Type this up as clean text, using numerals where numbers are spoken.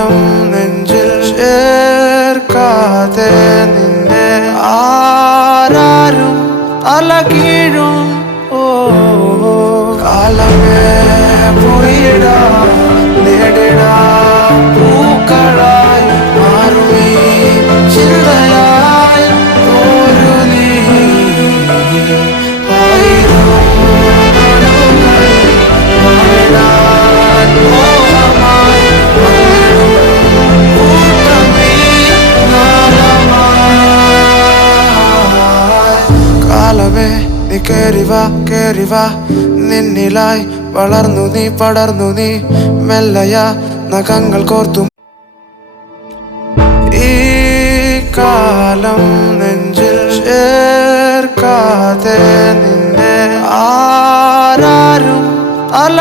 കാലം നെഞ്ചിൽ ചേർക്കാതെ നിന്നെ ആരാരും തലകീഴും. ഓ കാലമേ പോയിടാ നേടിടാ പൂക്കളായി മാറുമീ ചിന്തയായി ഒരു നീ ആയിരം മനുകൾ വാഴാൻ മോഹമായി വന്നിടും കൂട്ടമീ നാളമായി. കാലമേ നീ കേറിവാ നിന്നിലായി വളർന്നു നീ പടർന്നു നീ മെല്ലയാ നഖങ്ങൾ കോർത്തു. ഈ കാലം നെഞ്ചിൽ ചേർക്കാതെ നിന്നെ